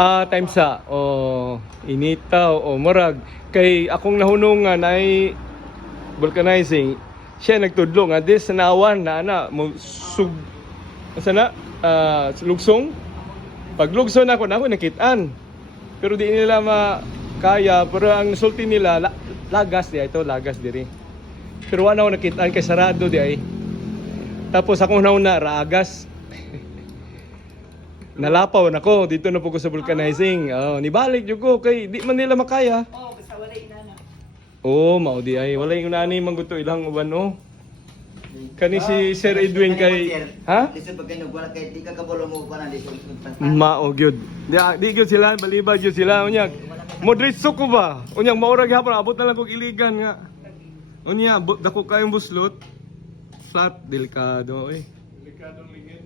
Time sa initaw murag kay akong nahunungan ay vulcanizing. Siya nagtudlo nga this nawan na mo sug sana lugsong. Pag lugsong ako nakitaan. Pero di nila makaya, pero ang sulti nila lagas di ito, lagas diri. Pero wala ako nakitaan kay sarado di ay. Tapos akong nauna raagas. Nalapaw na ko dito na po ko sa vulcanizing. Nibalik jud ko kay di man nila makaya. Basta wala inana. Mao di ay wala yung nani mangguto ilang uban Kani si Sir Edwin kay Lisod pag kayo wala kay di ka kabalo mo pa na lisod. mao gyud. Di gyud sila balibad gyud sila unya. Modritso ko ba? Unya maurag hapon abot na lang kog iligan nga. Unya dako kayong buslot. Flat delikado Delikadong ligid.